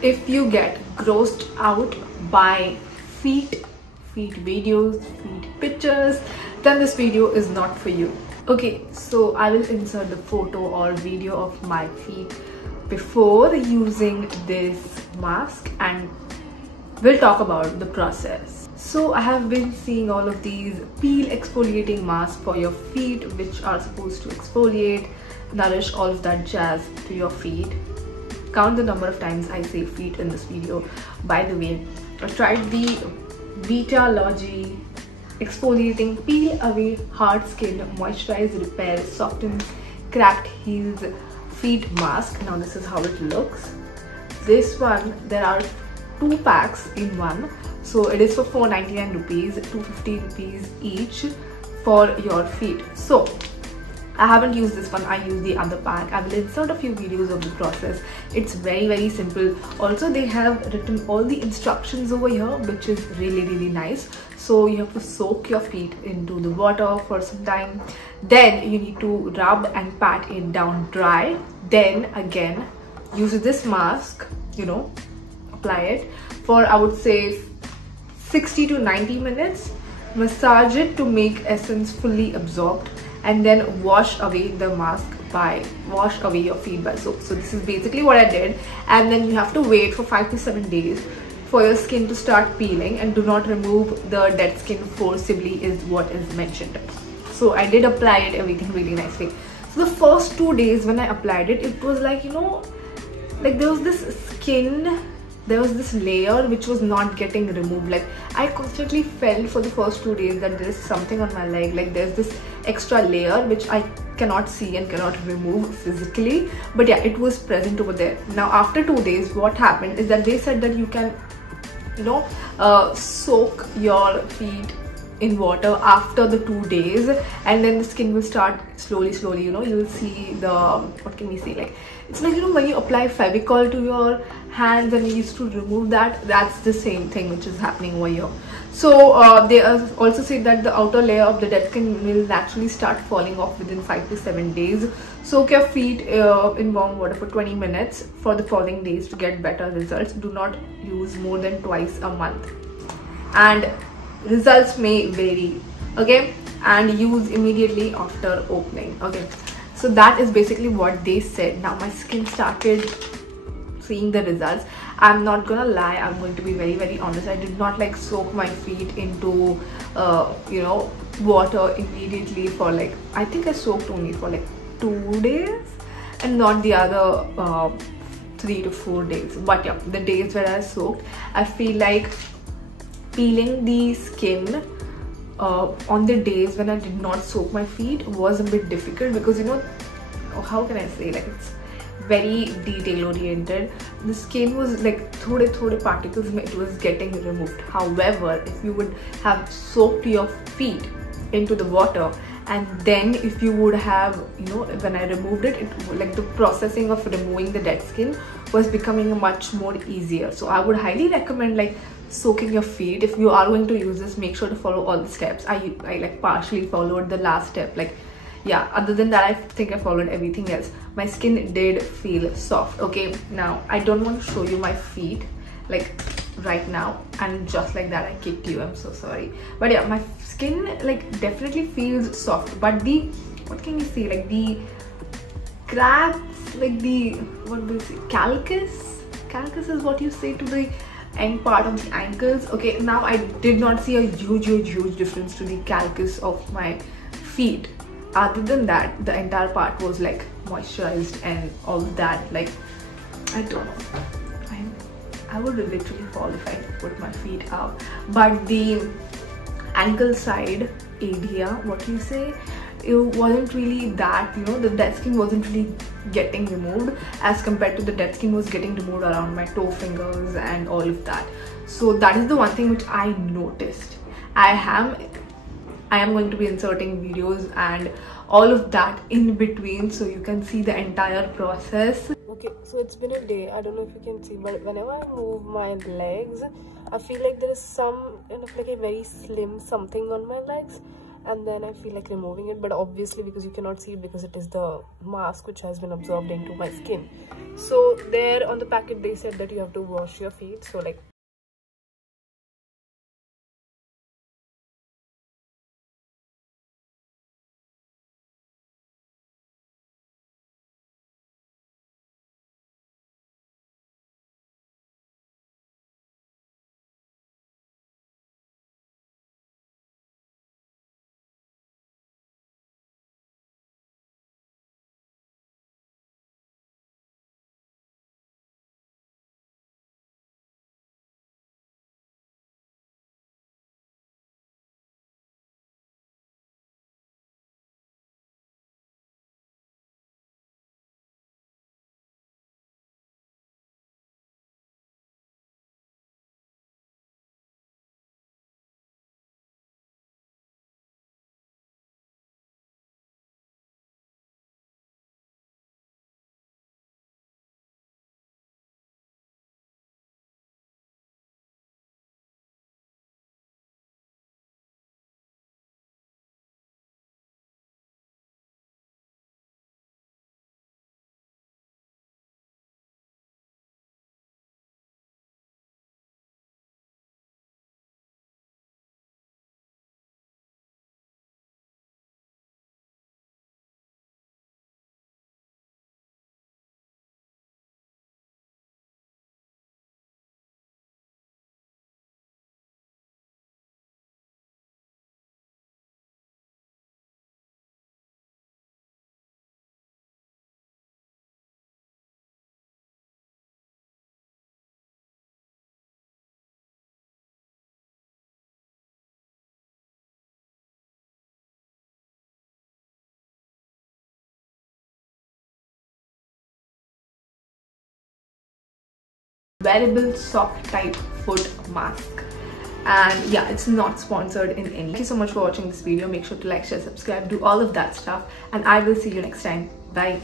If you get grossed out by feet videos, feet pictures, then this video is not for you. Okay, so I will insert the photo or video of my feet before using this mask and we'll talk about the process. So I have been seeing all of these peel exfoliating masks for your feet which are supposed to exfoliate, nourish, all of that jazz to your feet. Count the number of times I say feet in this video. By the way, I tried the Vitalogy exfoliating peel away hard skin, moisturize, repair, softens cracked heels feet mask. Now this is how it looks. This one, there are 2 packs in one, so it is for 499 rupees, 250 rupees each for your feet. So I haven't used this one, I use the other pack. I will insert a few videos of the process. It's very simple. Also they have written all the instructions over here, which is really nice. So you have to soak your feet into the water for some time, then you need to rub and pat it down dry, then again use this mask, you know, apply it for, I would say, 60 to 90 minutes, massage it to make essence fully absorbed, and then wash away the mask by wash away your feet by soap. So this is basically what I did, and then you have to wait for 5 to 7 days for your skin to start peeling, and do not remove the dead skin forcibly is what is mentioned. So I did apply it, everything really nicely. So the first 2 days when I applied it, it was like, you know, like there was this skin, there was this layer which was not getting removed. Like I constantly felt for the first 2 days that there is something on my leg, like there's this extra layer which I cannot see and cannot remove physically, but yeah, it was present over there. Now after 2 days, what happened is that they said that you can, you know, soak your feet in water after the 2 days, and then the skin will start slowly, you know, you will see the, what can we say, like it's like, you know, when you apply Fevicol to your hands and you used to remove that, that's the same thing which is happening over here. So they also say that the outer layer of the dead skin will naturally start falling off within 5 to 7 days. Soak your feet in warm water for 20 minutes for the following days to get better results. Do not use more than twice a month, and results may vary, okay, and use immediately after opening. Okay, so that is basically what they said. Now my skin started seeing the results. I'm not gonna lie, I'm going to be very honest, I did not like soak my feet into you know, water immediately for like, I think I soaked only for like 2 days and not the other 3 to 4 days. But yeah, the days where I soaked, I feel like peeling the skin on the days when I did not soak my feet was a bit difficult, because, you know, how can I say, like it's very detail oriented. The skin was like thode particles, it was getting removed. However, if you would have soaked your feet into the water, and then if you would have, you know, when I removed it, like the processing of removing the dead skin was becoming much more easier. So I would highly recommend like soaking your feet. If you are going to use this, make sure to follow all the steps. I like partially followed the last step, like yeah, other than that I think I followed everything else. My skin did feel soft. Okay, now I don't want to show you my feet like right now, and just like that I kicked you, I'm so sorry. But yeah, my skin like definitely feels soft, but the, what can you say, like the cracks, like the, what do you say, calcus is what you say to the end part of the ankles. Okay, now I did not see a huge difference to the calcus of my feet. Other than that, the entire part was like moisturized and all that. Like, I don't know, I would literally fall if I put my feet up. But the ankle side area, what you say, it wasn't really that, you know, the dead skin wasn't really getting removed as compared to the dead skin was getting removed around my toe fingers and all of that. So that is the one thing which I noticed. I am going to be inserting videos and all of that in between, so you can see the entire process. Okay, so it's been a day. I don't know if you can see, but whenever I move my legs, I feel like there is some kind of like a very slim something on my legs, and then I feel like removing it, but obviously because you cannot see it because it is the mask which has been absorbed into my skin. So there on the packet they said that you have to wash your feet, so like wearable sock type foot mask. And yeah, it's not sponsored in any. Thank you so much for watching this video. Make sure to like, share, subscribe, do all of that stuff, and I will see you next time. Bye.